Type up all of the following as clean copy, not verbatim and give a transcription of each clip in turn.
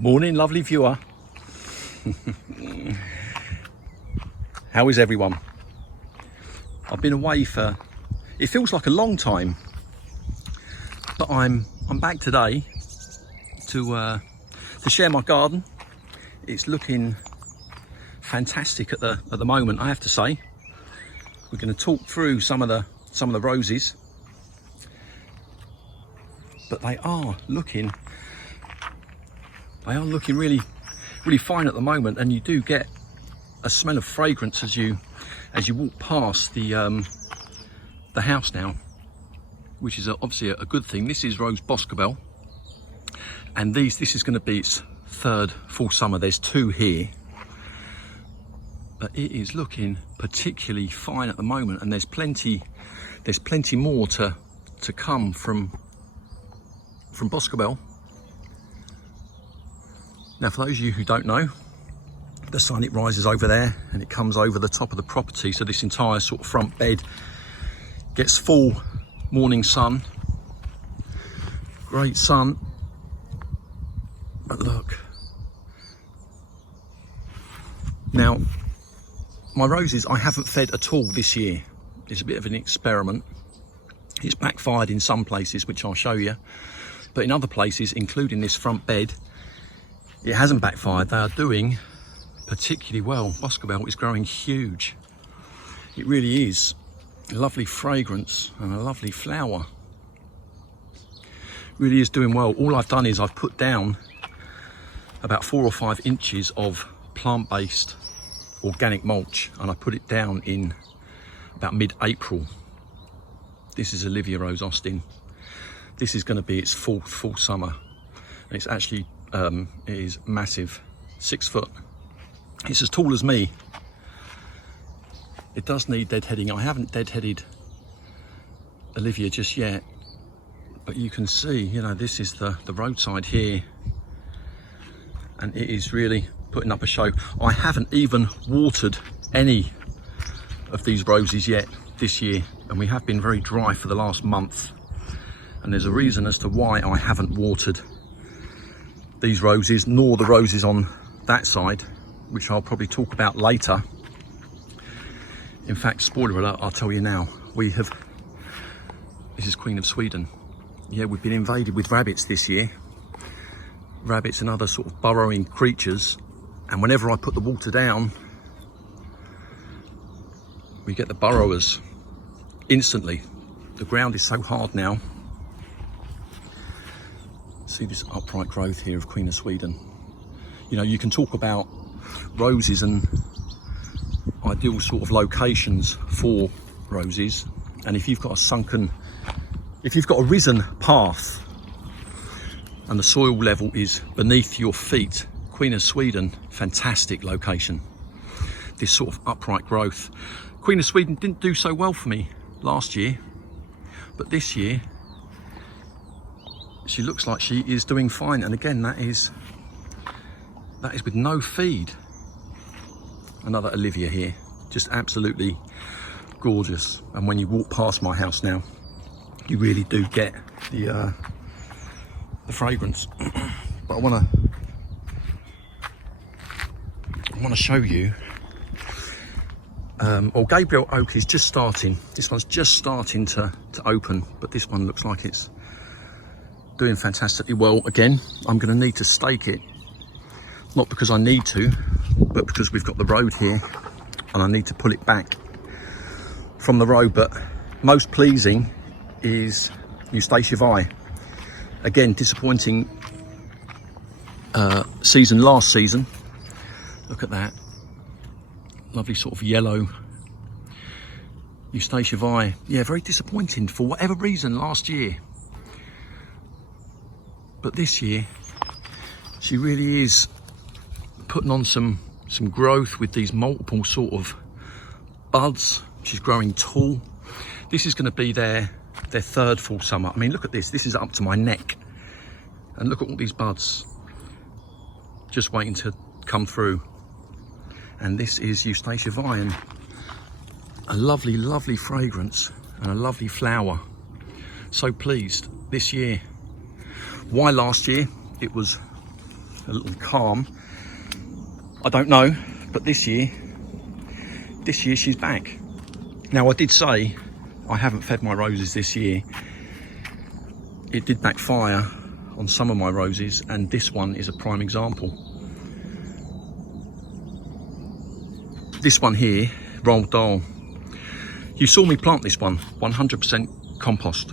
Morning, lovely viewer. How is everyone? I've been away for, it feels like a long time, but I'm back today to share my garden. It's looking fantastic at the moment, I have to say. We're going to talk through some of the roses, but they are looking really fine at the moment, and you do get a smell of fragrance as you walk past the house now, which is obviously a good thing. This is Rose Boscobel, and this is going to be its third full summer. There's two here, but it is looking particularly fine at the moment, and there's plenty more to come from Boscobel. Now, for those of you who don't know, the sun, it rises over there and it comes over the top of the property, so this entire sort of front bed gets full morning sun. Great sun, but look. Now, my roses I haven't fed at all this year. It's a bit of an experiment. It's backfired in some places, which I'll show you, but in other places, including this front bed, it hasn't backfired. They are doing particularly well. Boscobel is growing huge. It really is. A lovely fragrance and a lovely flower. Really is doing well. All I've done is I've put down about 4 or 5 inches of plant-based organic mulch, and I put it down in about mid-April. This is Olivia Rose Austin. This is going to be its full summer. And it's actually it is massive, 6 foot. It's as tall as me. It does need deadheading. I haven't deadheaded Olivia just yet, but you can see, you know, this is the roadside here, and it is really putting up a show. I haven't even watered any of these roses yet this year, and we have been very dry for the last month, and there's a reason as to why I haven't watered these roses, nor the roses on that side, which I'll probably talk about later. In fact, spoiler alert, I'll tell you now, this is Queen of Sweden. Yeah, we've been invaded with rabbits this year. Rabbits and other sort of burrowing creatures, and whenever I put the water down, we get the burrowers instantly. The ground is so hard now. See this upright growth here of Queen of Sweden. You know, you can talk about roses and ideal sort of locations for roses, and if you've got a risen path and the soil level is beneath your feet, Queen of Sweden, fantastic location. This sort of upright growth. Queen of Sweden didn't do so well for me last year, but this year she looks like she is doing fine, and again, that is with no feed. Another Olivia here, just absolutely gorgeous. And when you walk past my house now, you really do get the fragrance. But I want to show you. Gabriel Oak is just starting. This one's just starting to open, but this one looks like it's doing fantastically well. Again, I'm going to need to stake it, not because I need to, but because we've got the road here and I need to pull it back from the road. But most pleasing is Eustacia Vi. Again, disappointing season last season. Look at that lovely sort of yellow Eustacia Vi. Yeah, very disappointing for whatever reason last year. But this year, she really is putting on some growth with these multiple sort of buds. She's growing tall. This is going to be their third full summer. I mean, look at this. This is up to my neck. And look at all these buds just waiting to come through. And this is Eustacia Vi, and a lovely, lovely fragrance and a lovely flower. So pleased this year. Why last year? It was a little calm. I don't know, but this year she's back. Now, I did say I haven't fed my roses this year. It did backfire on some of my roses, and this one is a prime example. This one here, Roald Dahl. You saw me plant this one, 100% compost.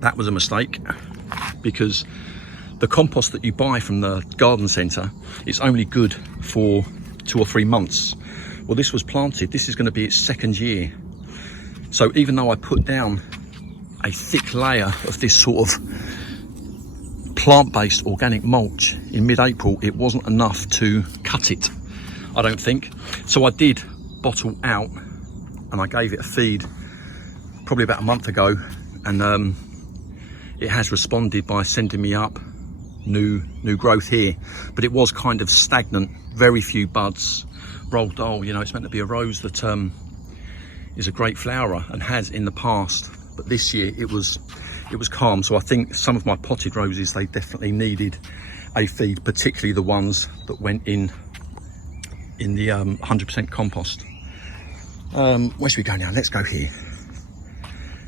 That was a mistake, because the compost that you buy from the garden centre is only good for 2 or 3 months. Well, this was planted, this is going to be its 2nd year. So even though I put down a thick layer of this sort of plant-based organic mulch in mid-April, it wasn't enough to cut it, I don't think. So I did bottle out, and I gave it a feed probably about a month ago, and it has responded by sending me up new growth here. But it was kind of stagnant, very few buds. Roald Dahl, you know, it's meant to be a rose that is a great flowerer and has in the past, but this year it was calm. So I think some of my potted roses, they definitely needed a feed, particularly the ones that went in the 100% compost. Where should we go now? Let's go here.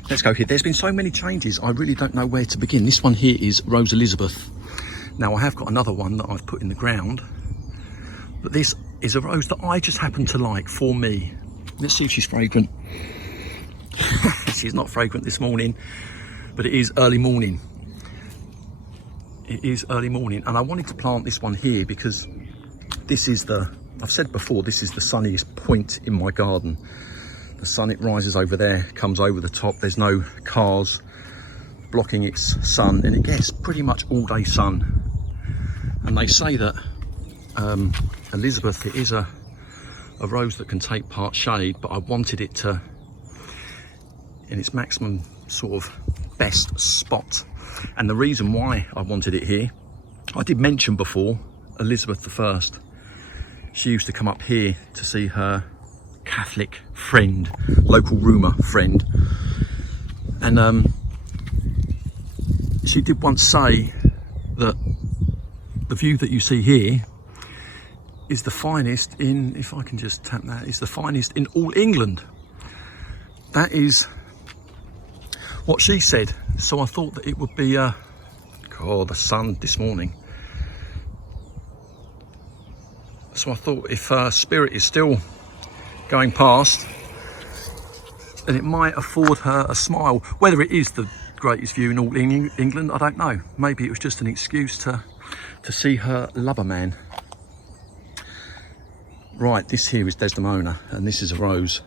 There's been so many changes, I really don't know where to begin. This one here is Rose Elizabeth. Now, I have got another one that I've put in the ground, but this is a rose that I just happen to like for me. Let's see if she's fragrant. She's not fragrant this morning, but it is early morning. It is early morning, and I wanted to plant this one here because this is I've said before, this is the sunniest point in my garden. The sun, it rises over there, comes over the top. There's no cars blocking its sun, and it gets pretty much all day sun. And they say that Elizabeth, it is a rose that can take part shade, but I wanted it to, in its maximum sort of best spot. And the reason why I wanted it here, I did mention before, Elizabeth I. She used to come up here to see her Catholic friend, local rumour friend, and she did once say that the view that you see here is the finest in, if I can just tap that, is the finest in all England. That is what she said. So I thought that it would be God, the sun this morning. So I thought if Spirit is still going past, then it might afford her a smile. Whether it is the greatest view in all England, I don't know. Maybe it was just an excuse to see her lover man. Right, this here is Desdemona, and this is a rose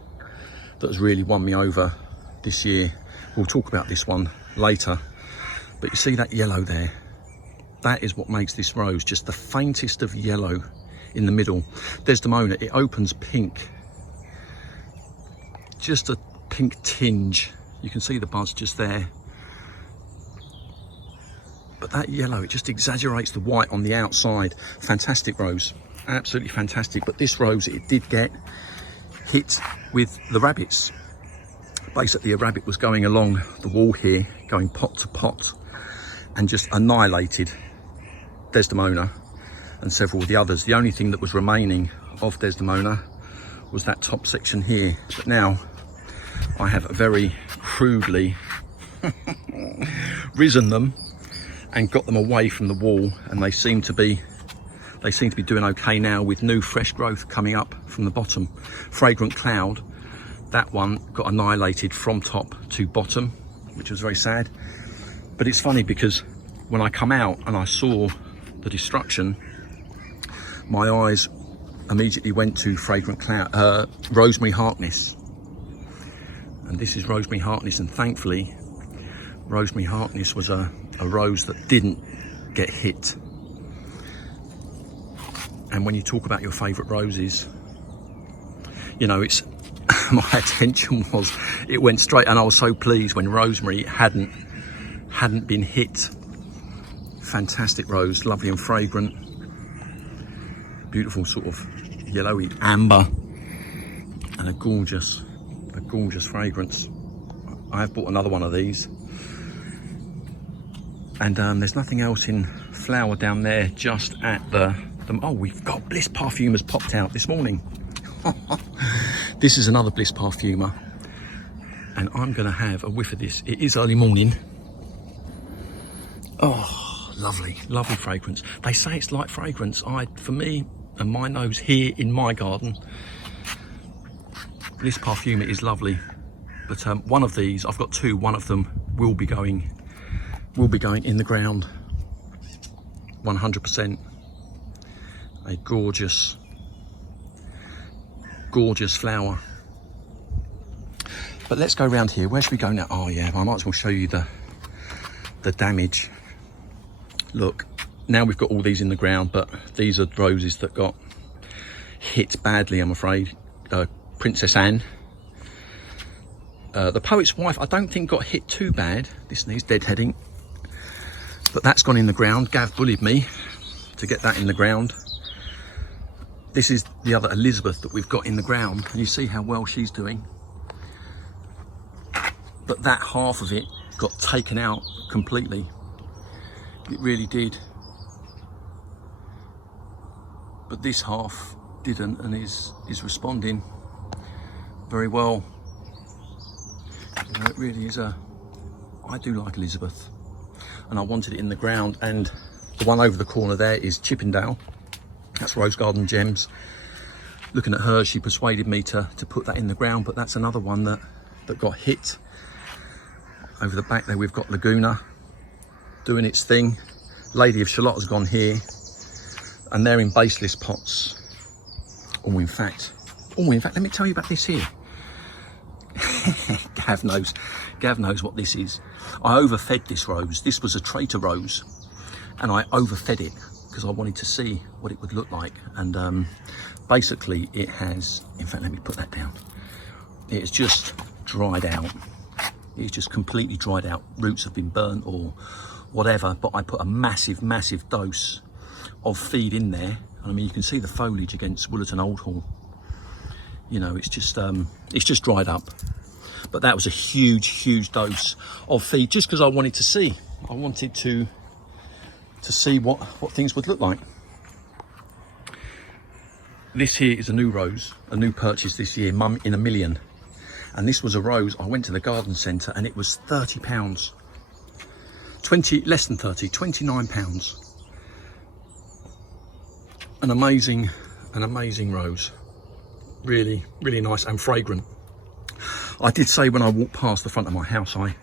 that has really won me over this year. We'll talk about this one later, but you see that yellow there? That is what makes this rose just the faintest of yellow in the middle. Desdemona, it opens pink, just a pink tinge. You can see the buds just there, but that yellow, it just exaggerates the white on the outside. Fantastic rose, absolutely fantastic. But this rose, it did get hit with the rabbits. Basically, a rabbit was going along the wall here, going pot to pot, and just annihilated Desdemona and several of the others. The only thing that was remaining of Desdemona was that top section here. But now I have very crudely risen them and got them away from the wall, and they seem to be doing okay now, with new fresh growth coming up from the bottom. Fragrant Cloud, that one got annihilated from top to bottom, which was very sad. But it's funny because when I come out and I saw the destruction, my eyes immediately went to Fragrant Cloud, Rosemary Harkness. And this is Rosemary Harkness, and thankfully Rosemary Harkness was a rose that didn't get hit. And when you talk about your favourite roses, you know, it's my attention was, it went straight, and I was so pleased when Rosemary hadn't been hit. Fantastic rose, lovely and fragrant, beautiful sort of yellowy amber, and a gorgeous fragrance. I have bought another one of these. And there's nothing else in flower down there, just at the oh, we've got Bliss perfumers popped out this morning. This is another Bliss perfumer, and I'm gonna have a whiff of this. It is early morning. Oh, lovely, lovely fragrance. They say it's light fragrance. For me and my nose here in my garden, Bliss perfumer is lovely. But one of these, I've got two. One of them will be going in the ground, 100%. A gorgeous, gorgeous flower. But let's go around here. Where should we go now? Oh yeah, I might as well show you the damage. Look, now we've got all these in the ground, but these are roses that got hit badly, I'm afraid. Princess Anne. The Poet's Wife, I don't think got hit too bad. This needs deadheading. But that's gone in the ground. Gav bullied me to get that in the ground. This is the other Elizabeth that we've got in the ground. And you see how well she's doing. But that half of it got taken out completely. It really did. But this half didn't, and is responding very well. You know, it really is I do like Elizabeth, and I wanted it in the ground. And the one over the corner there is Chippendale. That's Rose Garden Gems. Looking at her, she persuaded me to put that in the ground, but that's another one that got hit. Over the back there, we've got Laguna doing its thing. Lady of Shalott has gone here, and they're in baseless pots. In fact, let me tell you about this here. Gav knows what this is. I overfed this rose. This was a traitor rose, and I overfed it because I wanted to see what it would look like. And basically it has, in fact, let me put that down. It's just dried out. It's just completely dried out. Roots have been burnt or whatever, but I put a massive dose of feed in there. I mean, you can see the foliage against Woollerton Old Hall. You know, it's just dried up. But that was a huge dose of feed, just because I wanted to see. I wanted to see what things would look like. This here is a new rose, a new purchase this year, Mum in a Million. And this was a rose, I went to the garden centre and it was £30. Less than 30, £29. An amazing rose. Really nice and fragrant. I did say when I walked past the front of my house, I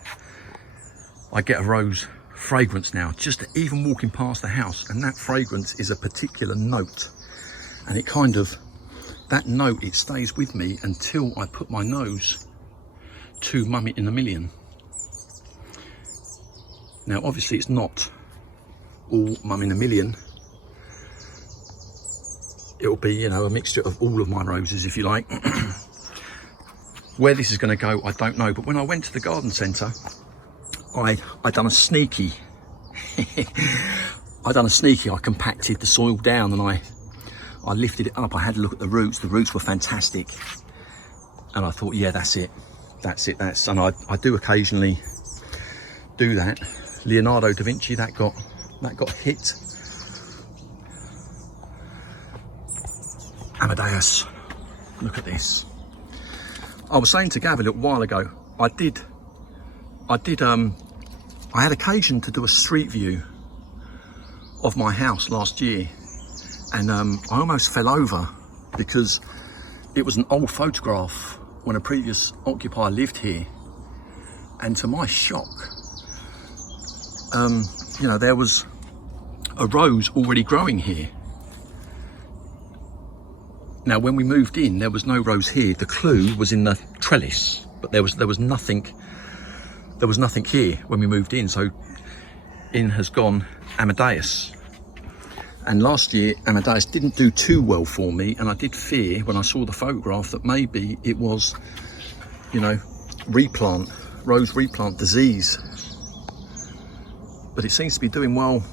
get a rose fragrance now, just even walking past the house, and that fragrance is a particular note, and it kind of, that note, it stays with me until I put my nose to Mum in a Million. Now obviously it's not all Mum in a Million. It'll be, you know, a mixture of all of my roses, if you like. Where this is going to go, I don't know. But when I went to the garden centre, I done a sneaky. I compacted the soil down and I lifted it up. I had a look at the roots. The roots were fantastic, and I thought, yeah, that's it. And I do occasionally do that. Leonardo da Vinci, that got hit. Amadeus, look at this. I was saying to Gav a little while ago, I had occasion to do a street view of my house last year, and I almost fell over because it was an old photograph when a previous occupier lived here, and to my shock, you know, there was a rose already growing here. Now, when we moved in, there was no rose here. The clue was in the trellis, but there was nothing here when we moved in. So in has gone Amadeus. And last year, Amadeus didn't do too well for me, and I did fear when I saw the photograph that maybe it was, you know, rose replant disease. But it seems to be doing well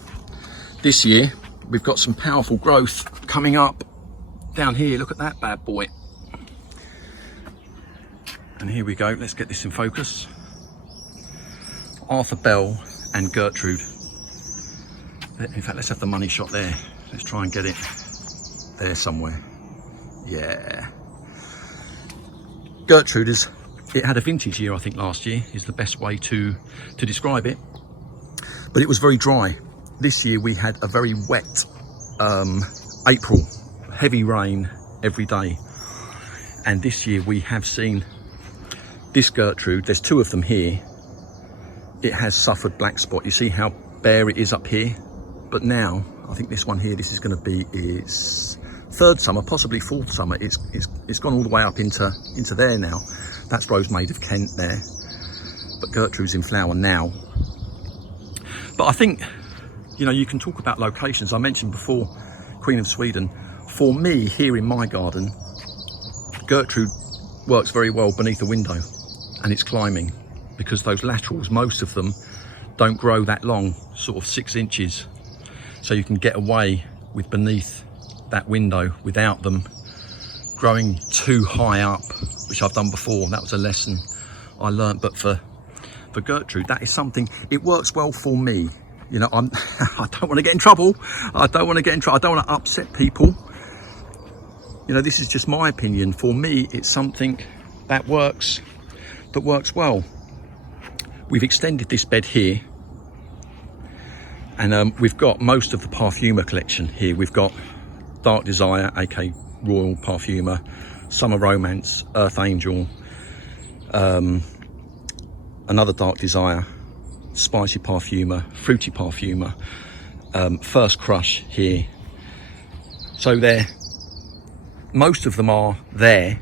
this year. We've got some powerful growth coming up. Down here, look at that bad boy. And here we go, let's get this in focus. Arthur Bell and Gertrude. In fact, let's have the money shot there. Let's try and get it there somewhere. Yeah. Gertrude it had a vintage year, I think, last year is the best way to describe it. But it was very dry. This year we had a very wet April, heavy rain every day. And this year we have seen this Gertrude, there's two of them here. It has suffered black spot. You see how bare it is up here? But now, I think this one here, this is going to be its third summer, possibly fourth summer. It's gone all the way up into there now. That's Rose Maid of Kent there. But Gertrude's in flower now. But I think, you know, you can talk about locations. I mentioned before Queen of Sweden. For me, here in my garden, Gertrude works very well beneath the window, and it's climbing because those laterals, most of them don't grow that long, sort of 6 inches. So you can get away with beneath that window without them growing too high up, which I've done before. That was a lesson I learnt. But for Gertrude, that is something, it works well for me. You know, I don't want to get in trouble. I don't want to upset people. You know, this is just my opinion. For me, it's something that works well. We've extended this bed here, and we've got most of the Parfumer collection here. We've got Dark Desire, aka Royal Parfumer, Summer Romance, Earth Angel, another Dark Desire, Spicy Parfumer, Fruity Parfumer, First Crush here. So most of them are there.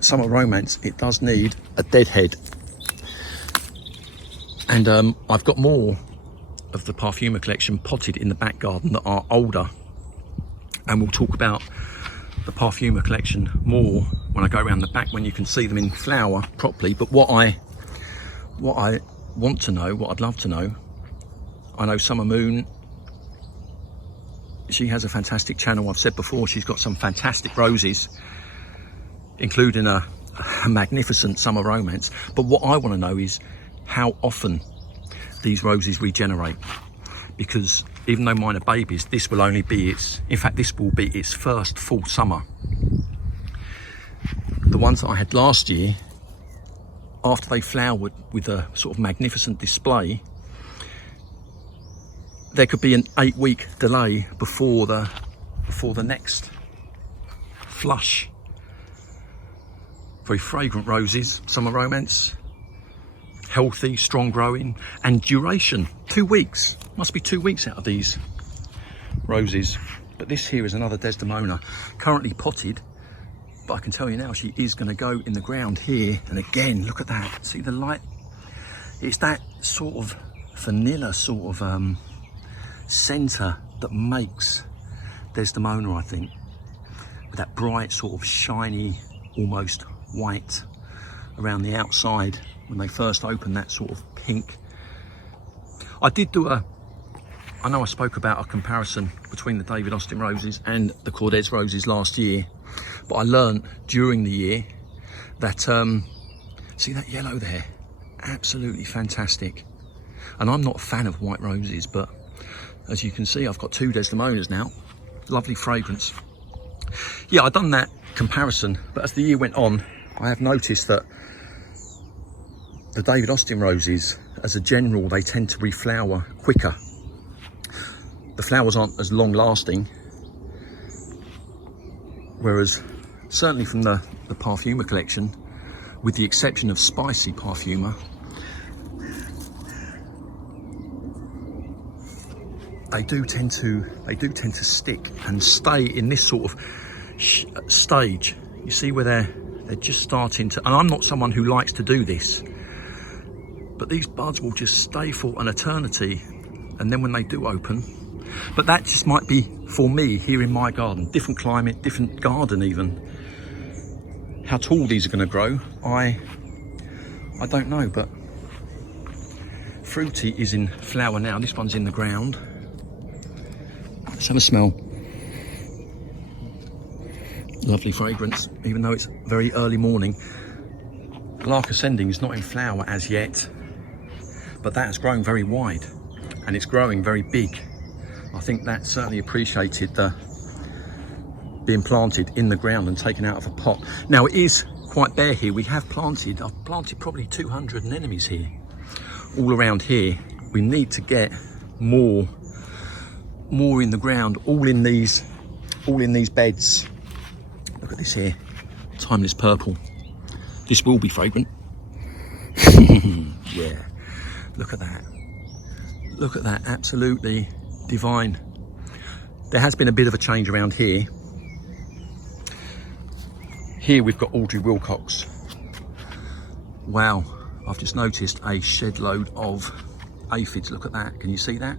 Summer Romance, it does need a deadhead. And I've got more of the Parfumer collection potted in the back garden that are older. And we'll talk about the Parfumer collection more when I go around the back, when you can see them in flower properly. But what I want to know, what I'd love to know, I know Summer Moon, she has a fantastic channel. I've said before, she's got some fantastic roses, including a magnificent Summer Romance. But what I want to know is how often these roses regenerate, because even though mine are babies, this will only be this will be its first full summer. The ones that I had last year, after they flowered with a sort of magnificent display, there could be an 8-week delay before the next flush. Very fragrant roses, Summer Romance, healthy, strong growing, and duration 2 weeks. Must be 2 weeks out of these roses. But this here is another Desdemona, currently potted, but I can tell you now she is going to go in the ground here. And again, look at that, see the light? It's that sort of vanilla sort of centre that makes Desdemona, I think, with that bright sort of shiny, almost white around the outside. When they first opened, that sort of pink. I did do I know I spoke about a comparison between the David Austin roses and the Kordes roses last year, but I learned during the year that, see that yellow there? Absolutely fantastic. And I'm not a fan of white roses, but as you can see, I've got 2 Desdemonas now. Lovely fragrance. Yeah, I've done that comparison, but as the year went on, I have noticed that the David Austin roses, as a general, they tend to reflower quicker. The flowers aren't as long lasting, whereas certainly from the Parfumer collection, with the exception of Spicy Parfumer, they do tend to stick and stay in this sort of stage. You see where they're just starting to, and I'm not someone who likes to do this, but these buds will just stay for an eternity, and then when they do open, but that just might be for me here in my garden, different climate, different garden even. How tall these are going to grow, I don't know, but Fruity is in flower now. This one's in the ground. Let's have a smell. Lovely fragrance, even though it's very early morning. Lark Ascending is not in flower as yet, but that has grown very wide. and it's growing very big. I think that certainly appreciated the being planted in the ground and taken out of a pot. Now it is quite bare here. I've planted probably 200 anemones here, all around here. We need to get more in the ground, all in these beds. Look at this here, timeless purple. This will be fragrant. Yeah, look at that. Look at that, absolutely divine. There has been a bit of a change around here. Here we've got Audrey Wilcox. Wow, I've just noticed a shed load of aphids. Look at that, can you see that?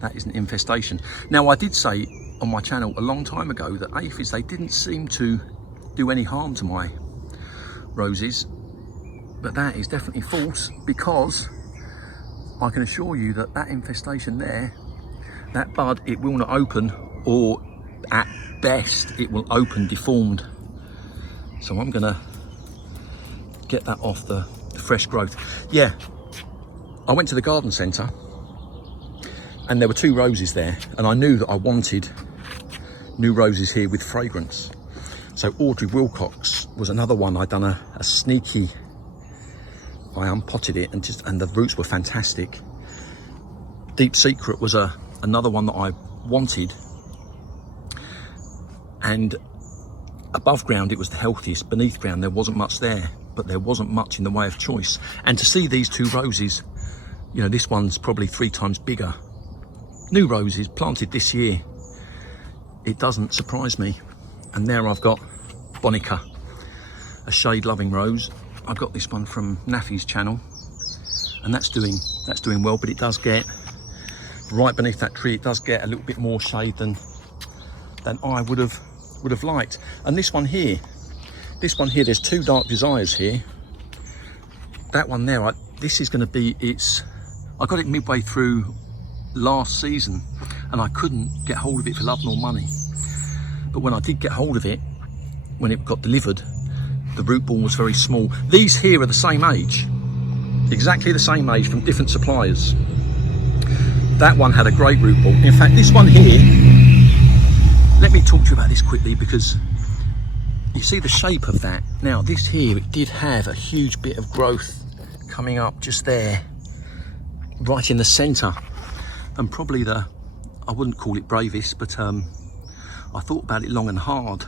That is an infestation. Now I did say on my channel a long time ago that aphids, they didn't seem to do any harm to my roses, but that is definitely false, because I can assure you that that infestation there, that bud, it will not open, or at best it will open deformed. So I'm gonna get that off the fresh growth. Yeah, I went to the garden centre and there were 2 roses there, and I knew that I wanted new roses here with fragrance. So Audrey Wilcox was another one. I'd done a sneaky, I unpotted it and the roots were fantastic. Deep Secret was another one that I wanted, and above ground it was the healthiest. Beneath ground there wasn't much there, but there wasn't much in the way of choice. And to see these 2 roses, you know, this one's probably 3 times bigger. New roses planted this year, it doesn't surprise me. And there I've got Bonica, a shade loving rose. I got this one from Naffy's channel, and that's doing well, but it does get right beneath that tree, it does get a little bit more shade than I would have liked. And this one here, there's 2 dark desires here. That one there, this is going to be I got it midway through last season and I couldn't get hold of it for love nor money. But when I did get hold of it, when it got delivered, the root ball was very small. These here are the same age, exactly the same age, from different suppliers. That one had a great root ball. In fact, this one here, let me talk to you about this quickly, because you see the shape of that. Now this here, it did have a huge bit of growth coming up just there, right in the centre, and probably I wouldn't call it bravest, but I thought about it long and hard,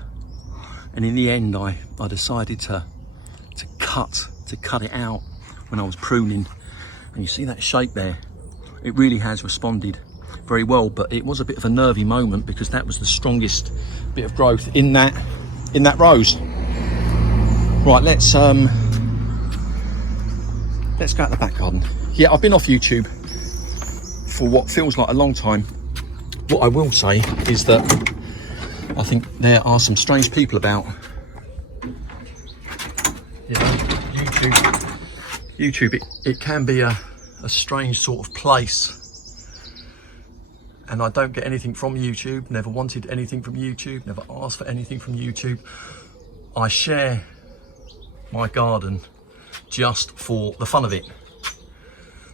and in the end I decided to cut it out when I was pruning. And you see that shape there, it really has responded very well, but it was a bit of a nervy moment because that was the strongest bit of growth in that rose. Right, let's go out the back garden. Yeah, I've been off YouTube for what feels like a long time. What I will say is that I think there are some strange people about. You know, YouTube, it can be a strange sort of place. And I don't get anything from YouTube, never wanted anything from YouTube, never asked for anything from YouTube. I share my garden just for the fun of it.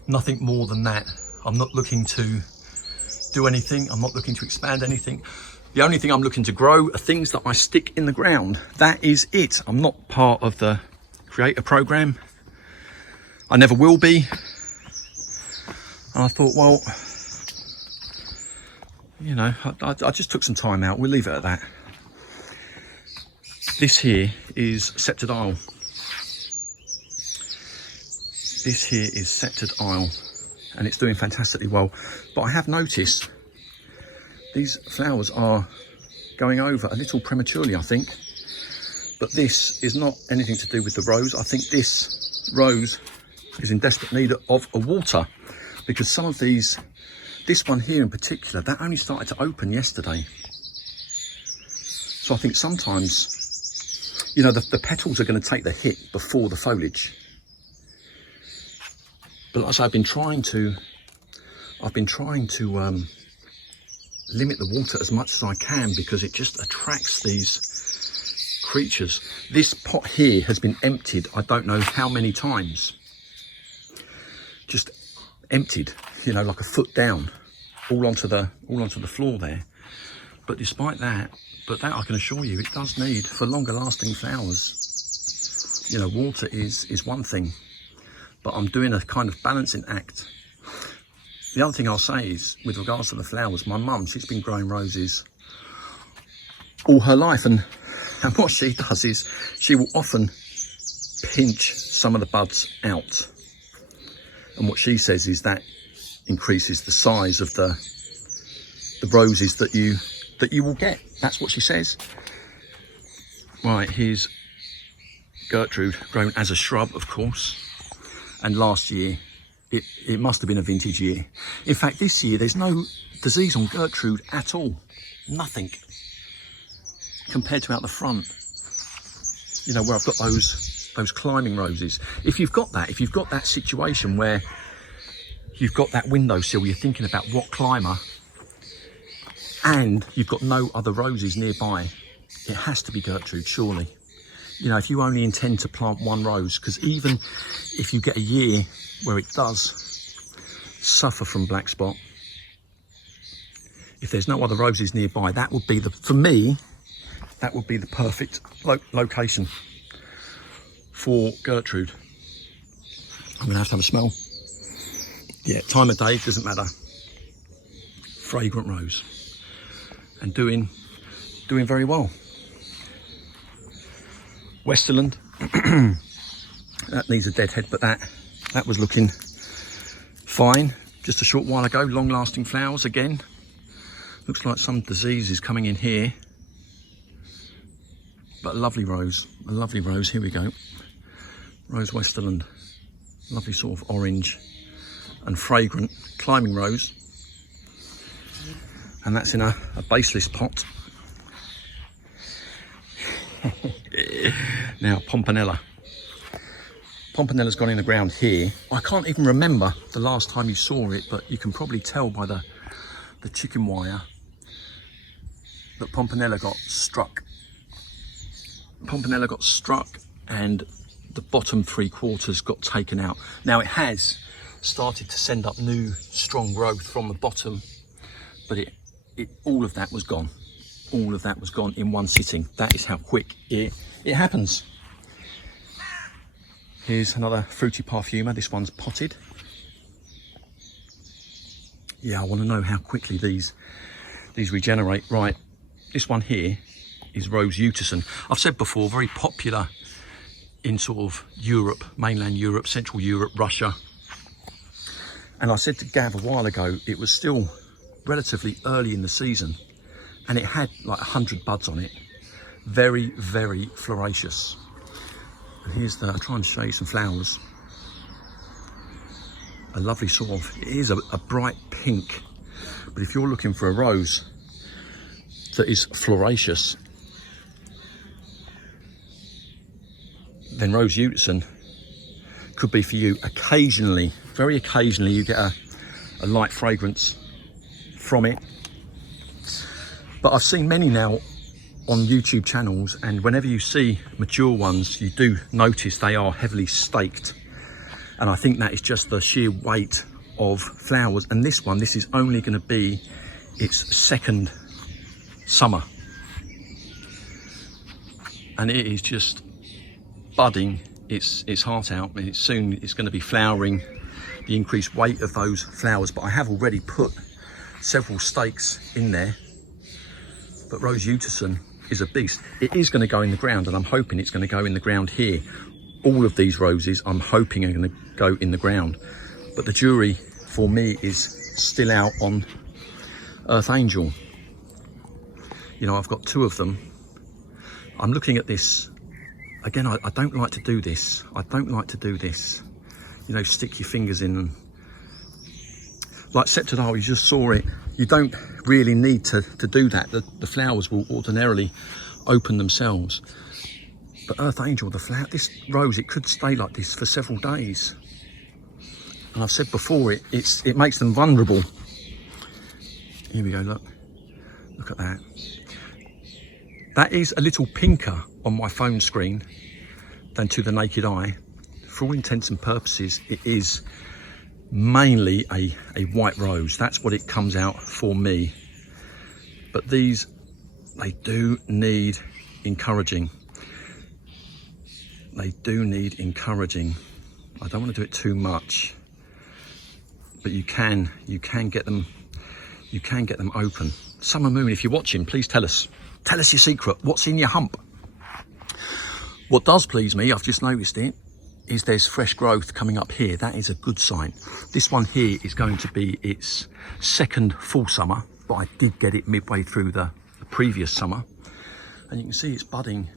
Nothing more than that. I'm not looking to do anything. I'm not looking to expand anything. The only thing I'm looking to grow are things that I stick in the ground. That is it. I'm not part of the creator program. I never will be. And I thought, well, you know, I just took some time out. We'll leave it at that. This here is Sceptred Isle. This here is Sceptred Isle, and it's doing fantastically well. But I have noticed these flowers are going over a little prematurely, I think. But this is not anything to do with the rose. I think this rose is in desperate need of a water, because some of these, this one here in particular, that only started to open yesterday. So I think sometimes, you know, the petals are going to take the hit before the foliage. But like I say, I've been trying to limit the water as much as I can, because it just attracts these creatures. This pot here has been emptied, I don't know how many times. Just emptied. you know, like a foot down, all onto the floor there. But despite that, I can assure you, it does need, for longer lasting flowers, you know, water is one thing, but I'm doing a kind of balancing act. The other thing I'll say is, with regards to the flowers, my mum, she's been growing roses all her life, and what she does is she will often pinch some of the buds out, and what she says is that increases the size of the roses that you will get. That's what she says. Right, here's Gertrude, grown as a shrub, of course, and last year it must have been a vintage year. In fact, this year there's no disease on Gertrude at all, nothing, compared to out the front, you know, where I've got those climbing roses. If you've got that situation where you've got that windowsill, you're thinking about what climber, and you've got no other roses nearby, it has to be Gertrude, surely. You know, if you only intend to plant one rose, because even if you get a year where it does suffer from black spot, if there's no other roses nearby, that would be for me, that would be the perfect location for Gertrude. I'm gonna have to have a smell. Yeah, time of day, doesn't matter. Fragrant rose, and doing very well. Westerland, that needs a dead head, but that was looking fine just a short while ago. Long lasting flowers again. Looks like some disease is coming in here, but a lovely rose, here we go. Rose Westerland, lovely sort of orange and fragrant climbing rose, and that's in a baseless pot. Now Pompanella. Pompanella's gone in the ground here. I can't even remember the last time you saw it, but you can probably tell by the chicken wire that Pompanella got struck. Pompanella got struck and the bottom 3/4 got taken out. Now it has started to send up new strong growth from the bottom, but all of that was gone. All of that was gone in one sitting. That is how quick it happens. Here's another fruity perfumer. This one's potted. Yeah, I want to know how quickly these regenerate. Right, this one here is Rose Utison. I've said before, very popular in sort of Europe, mainland Europe, Central Europe, Russia. And I said to Gav a while ago, it was still relatively early in the season, and it had like 100 buds on it. Very, very floriferous. And here's I'll try and show you some flowers. A lovely sort of, it is a bright pink, but if you're looking for a rose that is floriferous, then Rose Utison could be for you. Occasionally, very occasionally, you get a light fragrance from it. But I've seen many now on YouTube channels, and whenever you see mature ones, you do notice they are heavily staked. And I think that is just the sheer weight of flowers. And this one, this is only going to be its second summer. And it is just budding its heart out. And soon it's going to be flowering, the increased weight of those flowers. But I have already put several stakes in there. But Rose Utison is a beast. It is going to go in the ground, and I'm hoping it's going to go in the ground here. All of these roses I'm hoping are going to go in the ground, but the jury for me is still out on Earth Angel. You know, I've got two of them. I'm looking at this again. I don't like to do this. You know, stick your fingers in, and like Septidal, you just saw it. You don't really need to do that. The flowers will ordinarily open themselves. But Earth Angel, this rose, it could stay like this for several days. And I've said before, it makes them vulnerable. Here we go, look at that. That is a little pinker on my phone screen than to the naked eye. For all intents and purposes, it is mainly a white rose. That's what it comes out for me. But these, they do need encouraging. They do need encouraging. I don't want to do it too much, but you can get them open. Summer Moon, if you're watching, please tell us your secret. What's in your hump? What does please me, I've just noticed it, is there's fresh growth coming up here. That is a good sign. This one here is going to be its second full summer, but I did get it midway through the previous summer, and you can see it's budding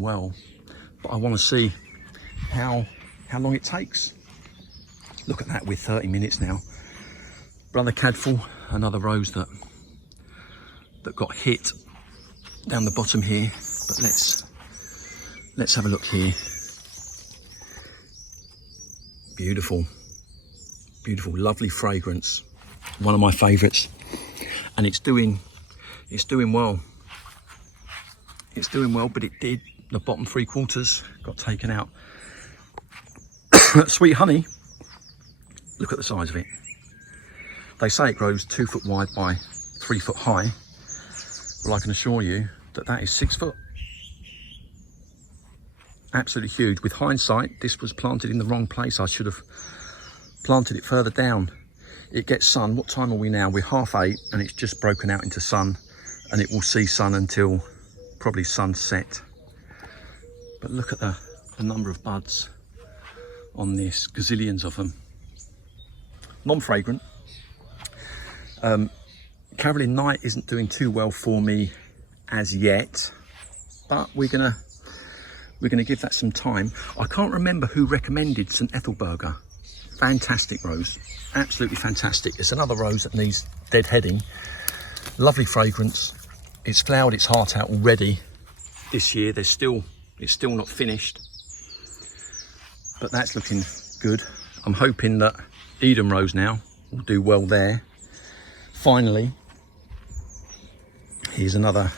well, but I want to see how long it takes. Look at that, we're 30 minutes now. Brother Cadful, another rose that got hit down the bottom here, but let's have a look here. Beautiful, lovely fragrance, one of my favorites, and it's doing well. It's doing well, but it did, the bottom 3/4 got taken out. Sweet Honey, look at the size of it. They say it grows 2 foot wide by 3 foot high. Well, I can assure you that is 6 foot. Absolutely huge. With hindsight, this was planted in the wrong place. I should have planted it further down. It gets sun. What time are we now? We're 8:30, and it's just broken out into sun, and it will see sun until probably sunset. But look at the number of buds on this, gazillions of them. Non-fragrant. Caroline Knight isn't doing too well for me as yet, but we're gonna give that some time. I can't remember who recommended St Ethelberger. Fantastic rose, absolutely fantastic. It's another rose that needs deadheading. Lovely fragrance. It's flowered its heart out already this year. It's still not finished, but that's looking good. I'm hoping that Eden Rose now will do well there. Finally, here's another.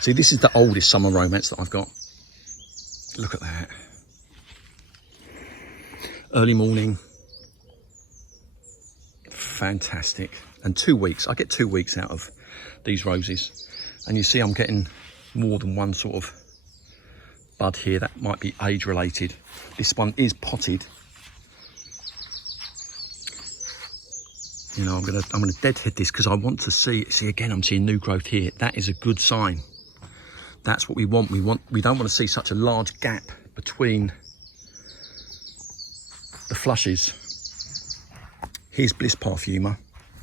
See, this is the oldest summer romance that I've got. Look at that. Early morning. Fantastic. And 2 weeks. I get 2 weeks out of these roses. And you see I'm getting more than one sort of bud here. That might be age related. This one is potted. You know, I'm gonna deadhead this because I want to see again, I'm seeing new growth here. That is a good sign. That's what we want. We don't want to see such a large gap between the flushes. Here's Bliss Parfumer,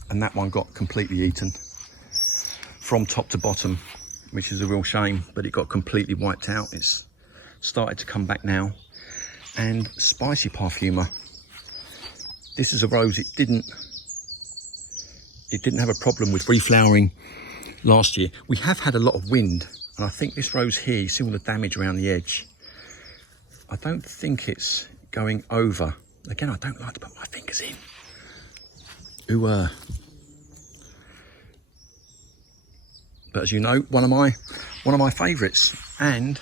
and that one got completely eaten from top to bottom, which is a real shame, but it got completely wiped out. It's started to come back now. And Spicy Parfumer. This is a rose, it didn't have a problem with reflowering last year. We have had a lot of wind, and I think this rose here, you see all the damage around the edge. I don't think it's going over. Again, I don't like to put my fingers in. Ooh, but as you know, one of my favourites. And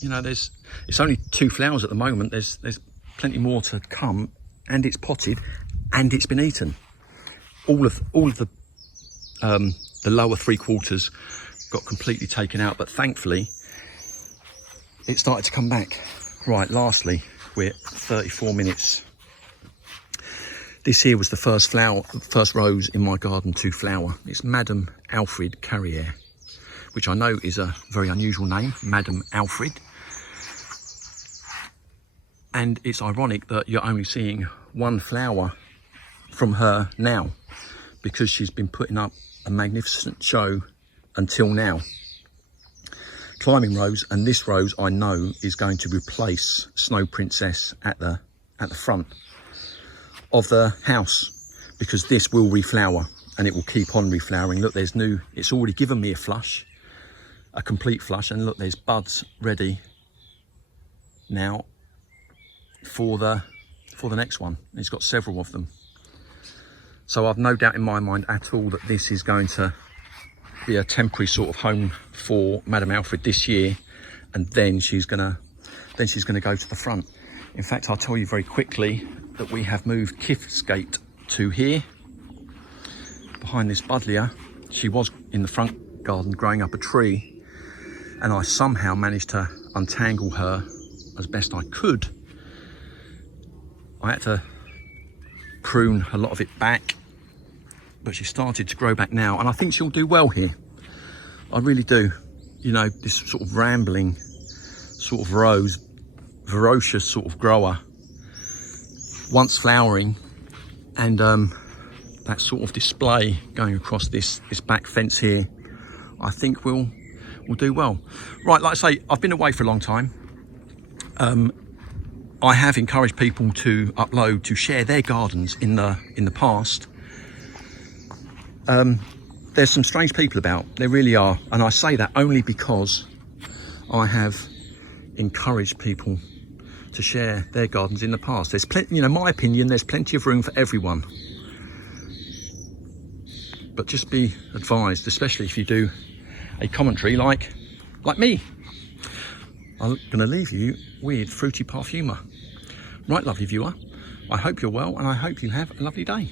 you know, it's only 2 flowers at the moment. There's plenty more to come, and it's potted, and it's been eaten. All of the lower 3/4 got completely taken out, but thankfully it started to come back. Right, lastly, we're 34 minutes. This here was the first rose in my garden to flower. It's Madame Aphid Carrière, which I know is a very unusual name, Madame Aphid. And it's ironic that you're only seeing one flower from her now, because she's been putting up a magnificent show until now. Climbing Rose, and this rose I know is going to replace Snow Princess at the front of the house, because this will reflower and it will keep on reflowering. Look, there's new, it's already given me a flush, a complete flush, and look, there's buds ready now for the next one. It's got several of them. So I've no doubt in my mind at all that this is going to be a temporary sort of home for Madame Aphid this year, and then she's gonna go to the front. In fact, I'll tell you very quickly, that we have moved Kifsgate to here, behind this buddleia. She was in the front garden growing up a tree, and I somehow managed to untangle her as best I could. I had to prune a lot of it back, but she started to grow back now, and I think she'll do well here. I really do. You know, this sort of rambling, sort of rose, ferocious sort of grower, once flowering, and that sort of display going across this back fence here, I think will do well. Right, like I say, I've been away for a long time. I have encouraged people to upload, to share their gardens in the past. There's some strange people about, there really are, and I say that only because I have encouraged people to share their gardens in the past. There's plenty, you know, my opinion, there's plenty of room for everyone. But just be advised, especially if you do a commentary like me. I'm going to leave you with Fruity Parfumer. Right, lovely viewer, I hope you're well, and I hope you have a lovely day.